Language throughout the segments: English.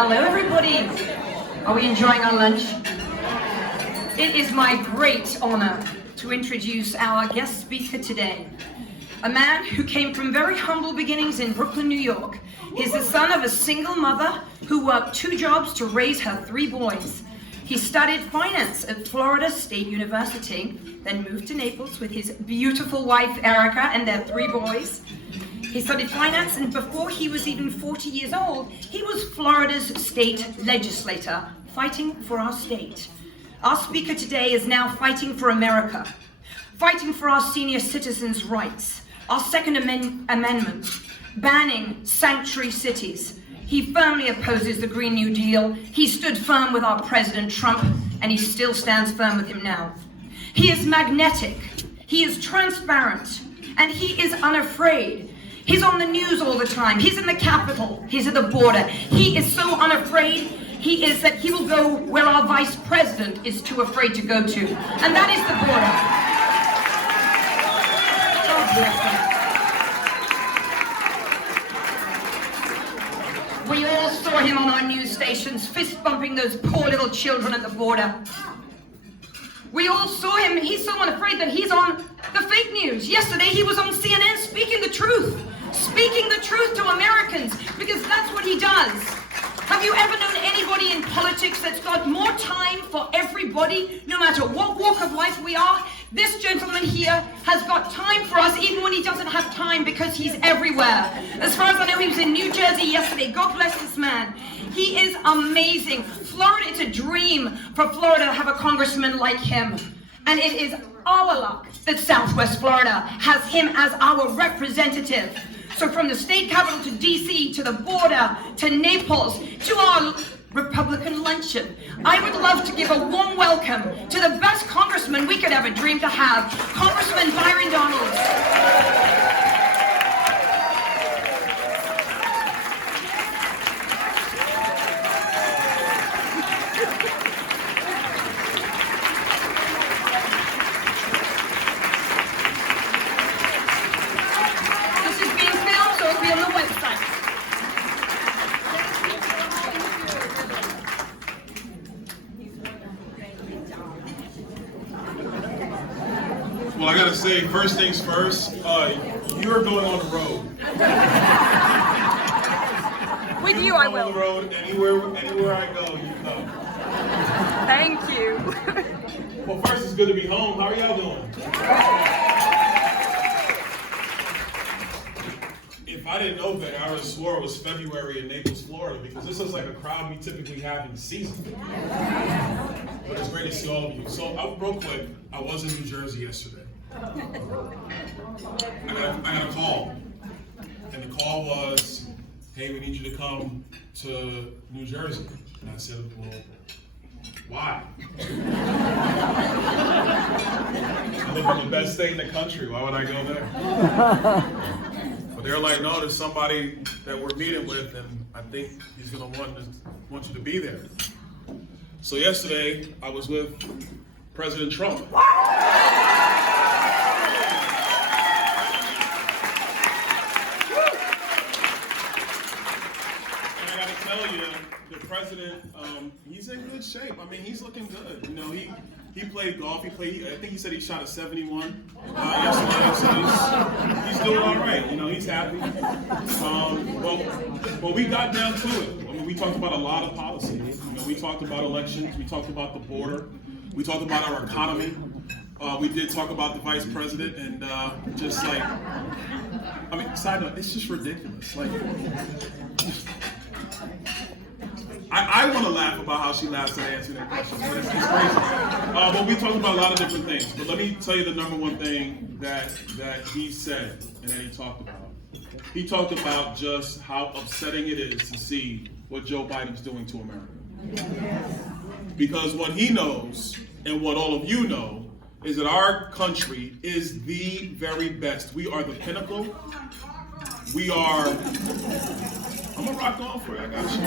Hello, everybody. Are we enjoying our lunch? It is my great honor to introduce our guest speaker today. A man who came from very humble beginnings in Brooklyn, New York. He's the son of a single mother who worked 2 jobs to raise her 3 boys. He studied finance at Florida State University, then moved to Naples with his beautiful wife, Erica, and their 3 boys. He studied finance, and before he was even 40 years old, he was Florida's state legislator, fighting for our state. Our speaker today is now fighting for America, fighting for our senior citizens' rights, our Second Amendment, banning sanctuary cities. He firmly opposes the Green New Deal. He stood firm with our President Trump, and he still stands firm with him now. He is magnetic, he is transparent, and he is unafraid. He's on the news all the time. He's in the Capitol. He's at the border. He is so unafraid, that he will go where our vice president is too afraid to go to. And that is the border. God bless him. We all saw him on our news stations, fist bumping those poor little children at the border. We all saw him. He's so unafraid that he's on the fake news. Yesterday he was on CNN speaking the truth to Americans, because that's what he does. Have you ever known anybody in politics that's got more time for everybody, no matter what walk of life we are? This gentleman here has got time for us even when he doesn't have time, because he's everywhere. As far as I know, he was in New Jersey yesterday. God bless this man. He is amazing. Florida, it's a dream for Florida to have a congressman like him. And it is our luck that Southwest Florida has him as our representative. So from the state capitol to DC, to the border, to Naples, to our Republican luncheon, I would love to give a warm welcome to the best congressman we could ever dream to have, Congressman Byron Donalds. Well, I gotta say, first things first, you're going on the road. With you, I will. On the road, anywhere I go, you come. Thank you. Well, first, it's good to be home. How are y'all doing? If I didn't know better, I would have swore it was February in Naples, Florida, because this looks like a crowd we typically have in the season. But it's great to see all of you. So, real quick, I was in New Jersey yesterday. I got a call, and the call was, hey, we need you to come to New Jersey. And I said, well, why? I live in the best state in the country. Why would I go there? But they're like, no, there's somebody that we're meeting with, and I think he's going to want you to be there. So yesterday, I was with President Trump. And I got to tell you, the president, he's in good shape. I mean, he's looking good. You know, he played golf. I think he said he shot a 71 yesterday, so he's doing all right. You know, he's happy. Well, we got down to it. I mean, we talked about a lot of policy. You know, we talked about elections. We talked about the border. We talked about our economy. We did talk about the vice president, and just like, I mean, side note, it's just ridiculous. Like, I want to laugh about how she laughs at answering that question, but it's crazy. But we talked about a lot of different things. But let me tell you the number one thing that he said and that he talked about. He talked about just how upsetting it is to see what Joe Biden's doing to America. Because what he knows, and what all of you know, is that our country is the very best. We are the pinnacle. We are... I'm gonna rock on for it, I got you.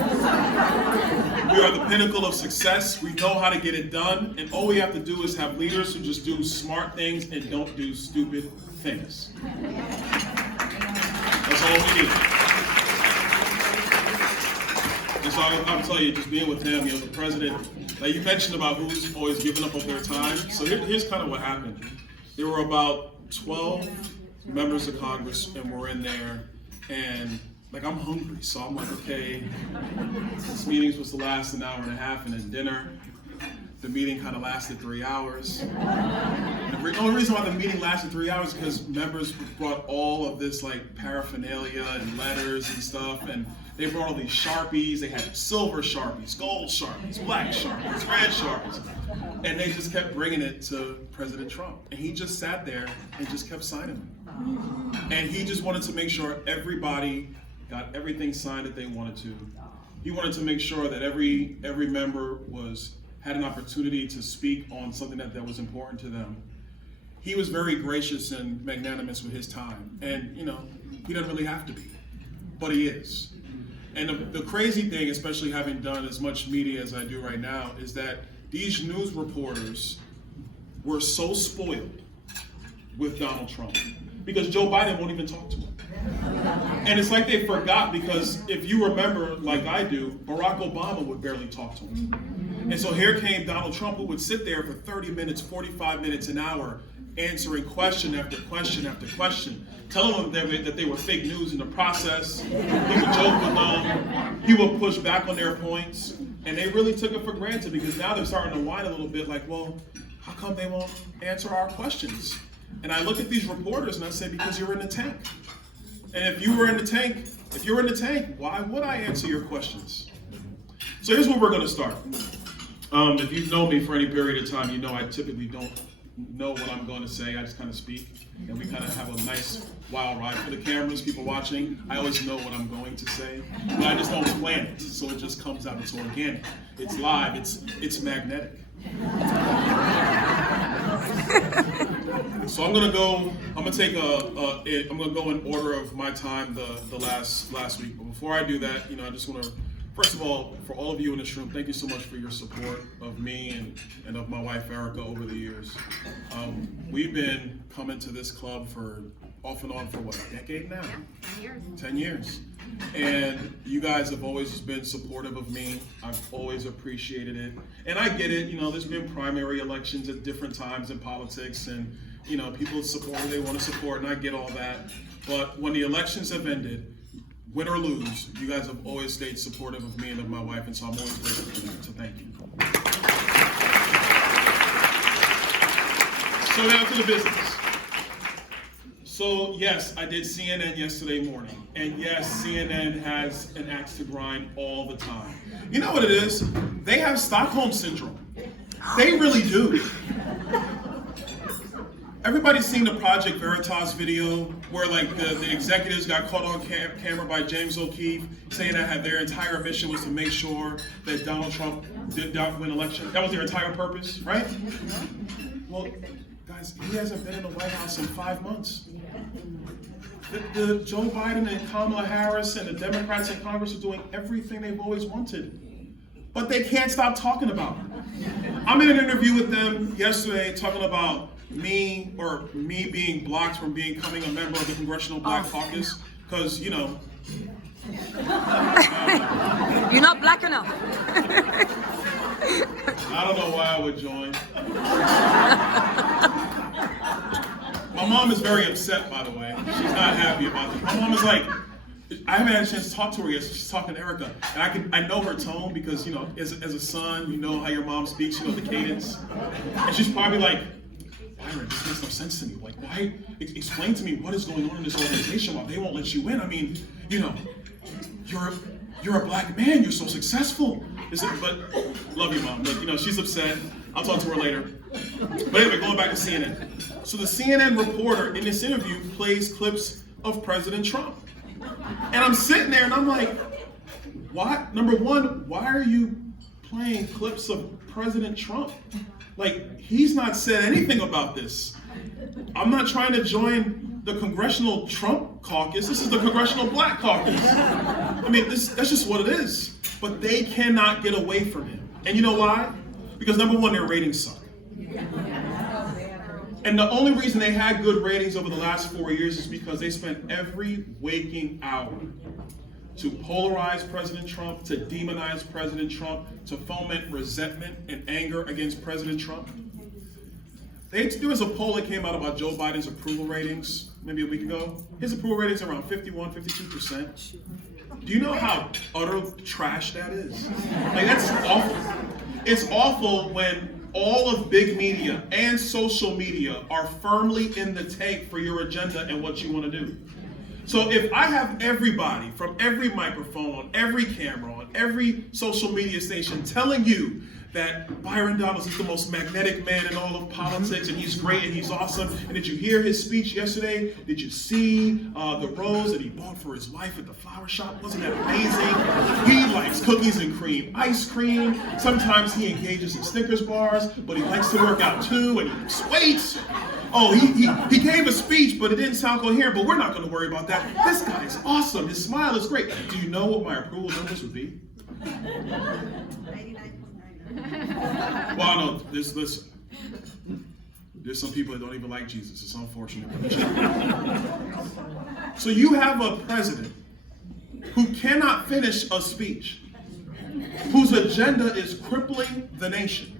We are the pinnacle of success. We know how to get it done, and all we have to do is have leaders who just do smart things and don't do stupid things. That's all we need. And so I'll tell you, just being with him, the president, like you mentioned about who's always giving up of their time. So here's kind of what happened. There were about 12 members of Congress, and we're in there, and like I'm hungry, so I'm like, okay, this meeting's supposed to last an hour and a half, and then dinner. The meeting kind of lasted 3 hours. And the only reason why the meeting lasted 3 hours is because members brought all of this like paraphernalia and letters and stuff, and they brought all these Sharpies. They had silver Sharpies, gold Sharpies, black Sharpies, red Sharpies, and they just kept bringing it to President Trump, and he just sat there and just kept signing them. And he just wanted to make sure everybody got everything signed that they wanted to. He wanted to make sure that every member had an opportunity to speak on something that was important to them. He was very gracious and magnanimous with his time. And, he doesn't really have to be, but he is. And the crazy thing, especially having done as much media as I do right now, is that these news reporters were so spoiled with Donald Trump because Joe Biden won't even talk to him. And it's like they forgot, because if you remember, like I do, Barack Obama would barely talk to him. And so here came Donald Trump, who would sit there for 30 minutes, 45 minutes, an hour, answering question after question after question, telling them that they were fake news in the process. He would joke with them. He would push back on their points. And they really took it for granted, because now they're starting to whine a little bit like, well, how come they won't answer our questions? And I look at these reporters and I say, because you're in the tank. And if you're in the tank, why would I answer your questions? So here's where we're going to start. If you've known me for any period of time, you know I typically don't know what I'm going to say. I just kind of speak, and we kind of have a nice wild ride. For the cameras, people watching, I always know what I'm going to say, but I just don't plan it, so it just comes out. It's organic, it's live, it's magnetic. So I'm gonna go in order of my time the last week. But before I do that, I just want to, first of all, for all of you in this room, thank you so much for your support of me and of my wife Erica over the years. We've been coming to this club for off and on for what, a decade now? 10 years. 10 years. And you guys have always been supportive of me. I've always appreciated it. And I get it, there's been primary elections at different times in politics, and people support who they want to support, and I get all that. But when the elections have ended, win or lose, you guys have always stayed supportive of me and of my wife, and so I'm always grateful for that, so thank you. So now to the business. So yes, I did CNN yesterday morning, and yes, CNN has an axe to grind all the time. You know what it is? They have Stockholm Syndrome. They really do. Everybody's seen the Project Veritas video where like the executives got caught on camera by James O'Keefe saying that their entire mission was to make sure that Donald Trump did not win election. That was their entire purpose, right? Well, guys, he hasn't been in the White House in 5 months. The Joe Biden and Kamala Harris and the Democrats in Congress are doing everything they've always wanted, but they can't stop talking about it. I'm in an interview with them yesterday talking about me being blocked from becoming a member of the Congressional Black Caucus, because, You're not black enough. I don't know why I would join. My mom is very upset, by the way. She's not happy about this. My mom is like, I haven't had a chance to talk to her yet, so she's talking to Erica. And I know her tone because, as a son, you know how your mom speaks, you know the cadence. And she's probably like, Byron, this makes no sense to me. Like, why? Explain to me what is going on in this organization while they won't let you in. I mean, you're a black man. You're so successful. But love you, Mom. But she's upset. I'll talk to her later. But anyway, going back to CNN. So the CNN reporter in this interview plays clips of President Trump, and I'm sitting there and I'm like, what? Number one, why are you playing clips of President Trump? Like, he's not said anything about this. I'm not trying to join the Congressional Trump Caucus. This is the Congressional Black Caucus. I mean, that's just what it is. But they cannot get away from him. And you know why? Because number one, their ratings suck. And the only reason they had good ratings over the last 4 years is because they spent every waking hour to polarize President Trump, to demonize President Trump, to foment resentment and anger against President Trump. There was a poll that came out about Joe Biden's approval ratings maybe a week ago. His approval ratings are around 51, 52%. Do you know how utter trash that is? Like, that's awful. It's awful when all of big media and social media are firmly in the tank for your agenda and what you want to do. So if I have everybody from every microphone, on every camera, on every social media station telling you that Byron Donalds is the most magnetic man in all of politics, and he's great and he's awesome. And did you hear his speech yesterday? Did you see the rose that he bought for his wife at the flower shop? Wasn't that amazing? He likes cookies and cream ice cream. Sometimes he engages in Snickers bars, but he likes to work out too, and he lifts weights. Oh, he gave a speech, but it didn't sound coherent, but we're not going to worry about that. This guy is awesome. His smile is great. Do you know what my approval numbers would be? Well, no, listen. There's some people that don't even like Jesus. It's unfortunate. So you have a president who cannot finish a speech, whose agenda is crippling the nation.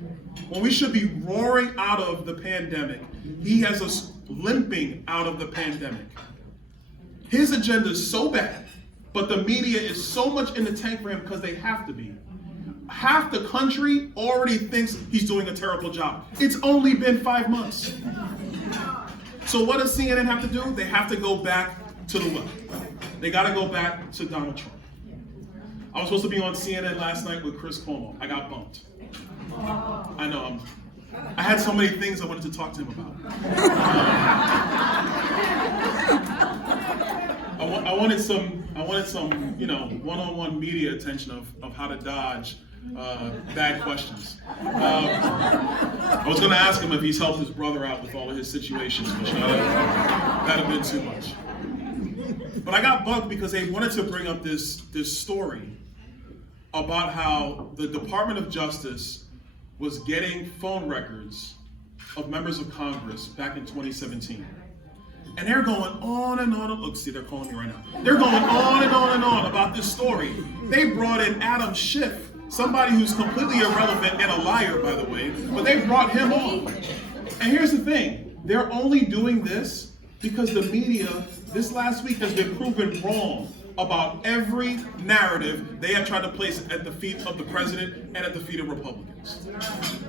When we should be roaring out of the pandemic, he has us limping out of the pandemic. His agenda is so bad, but the media is so much in the tank for him because they have to be. Half the country already thinks he's doing a terrible job. It's only been 5 months. So what does CNN have to do? They have to go back to the well. They got to go back to Donald Trump. I was supposed to be on CNN last night with Chris Cuomo. I got bumped. I know. I had so many things I wanted to talk to him about. I wanted some, one-on-one media attention of how to dodge bad questions. I was going to ask him if he's helped his brother out with all of his situations, but that'd have been too much. But I got bugged because they wanted to bring up this story about how the Department of Justice was getting phone records of members of Congress back in 2017. And they're going on and on. Look, see, they're calling me right now. They're going on and on and on about this story. They brought in Adam Schiff, somebody who's completely irrelevant and a liar, by the way, but they brought him on. And here's the thing. They're only doing this because the media this last week has been proven wrong about every narrative they have tried to place at the feet of the president and at the feet of Republicans.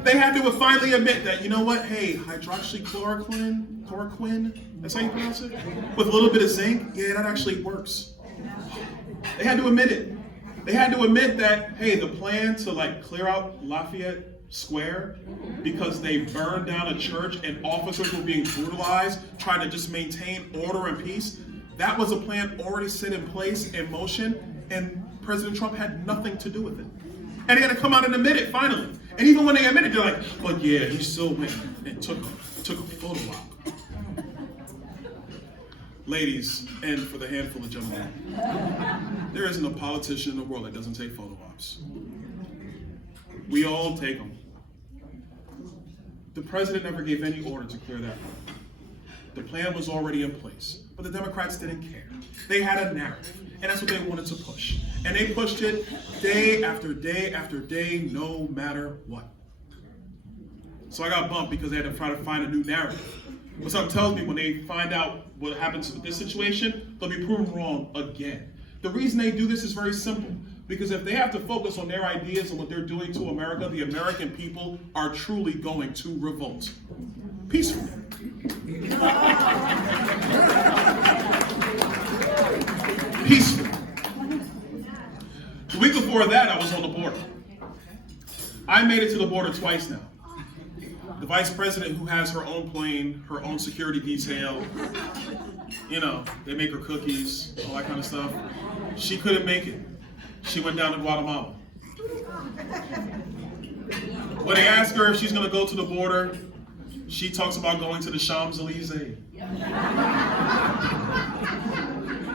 They had to finally admit that, you know what, hey, hydroxychloroquine, that's how you pronounce it? With a little bit of zinc, yeah, that actually works. They had to admit it. They had to admit that, hey, the plan to clear out Lafayette Square because they burned down a church and officers were being brutalized, trying to just maintain order and peace, that was a plan already set in place, in motion, and President Trump had nothing to do with it. And they had to come out and admit it, finally. And even when they admit it, they're like, but yeah, he still went and took a photo op. Ladies, and for the handful of gentlemen, there isn't a politician in the world that doesn't take photo ops. We all take them. The president never gave any order to clear that road. The plan was already in place, but the Democrats didn't care. They had a narrative, and that's what they wanted to push. And they pushed it day after day after day, no matter what. So I got bumped because they had to try to find a new narrative. But something tells me when they find out what happens with this situation, they'll be proven wrong again. The reason they do this is very simple. Because if they have to focus on their ideas and what they're doing to America, the American people are truly going to revolt. Peacefully. Peacefully. The week before that, I was on the border. I made it to the border twice now. The vice president, who has her own plane, her own security detail, they make her cookies, all that kind of stuff. She couldn't make it. She went down to Guatemala. When they ask her if she's going to go to the border, she talks about going to the Champs-Elysees. I'm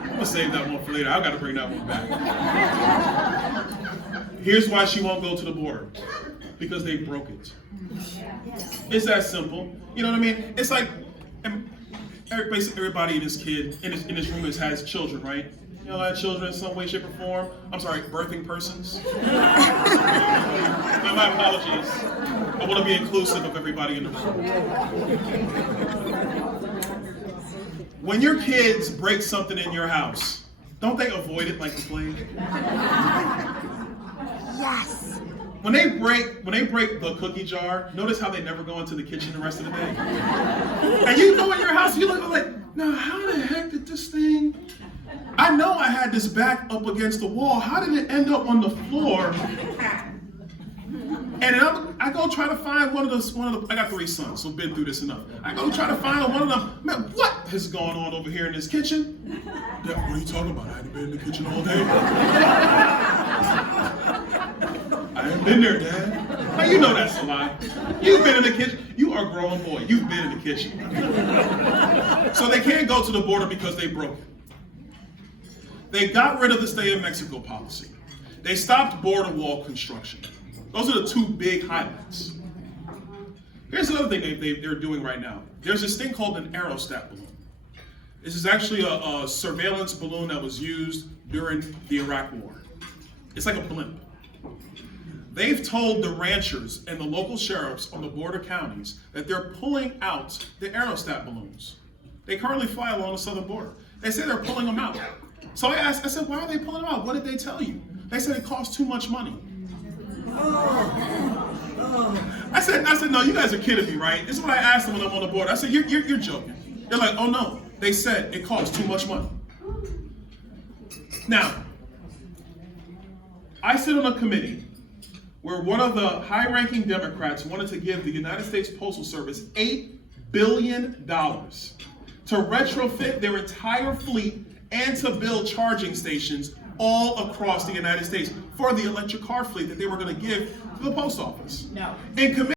going to save that one for later. I've got to bring that one back. Here's why she won't go to the border. Because they broke it. It's that simple. You know what I mean? It's like everybody in this room has children, right? Y'all had children in some way, shape, or form? I'm sorry, birthing persons? My apologies. I want to be inclusive of everybody in the room. When your kids break something in your house, don't they avoid it like the plague? Yes. When they break the cookie jar, notice how they never go into the kitchen the rest of the day? And you go in your house, you look like, now how the heck did this thing? I know I had this back up against the wall. How did it end up on the floor? And then I go try to find one of the, I got 3 sons, so I've been through this enough. I go try to find one of them. Man, what has gone on over here in this kitchen? Dad, what are you talking about? I hadn't been in the kitchen all day. I haven't been there, Dad. Now you know that's a lie. You've been in the kitchen. You are a grown boy. You've been in the kitchen. So they can't go to the border because they broke it. They got rid of the Stay in Mexico policy. They stopped border wall construction. Those are the 2 big highlights. Here's another thing they're doing right now. There's this thing called an aerostat balloon. This is actually a surveillance balloon that was used during the Iraq War. It's like a blimp. They've told the ranchers and the local sheriffs on the border counties that they're pulling out the aerostat balloons. They currently fly along the southern border. They say they're pulling them out. So I said, why are they pulling them out? What did they tell you? They said it costs too much money. I said, no, you guys are kidding me, right? This is what I asked them when I'm on the board. I said, you're joking. They're like, oh no, they said it costs too much money. Now, I sit on a committee where one of the high-ranking Democrats wanted to give the United States Postal Service $8 billion to retrofit their entire fleet and to build charging stations all across the United States for the electric car fleet that they were going to give to the post office. No. In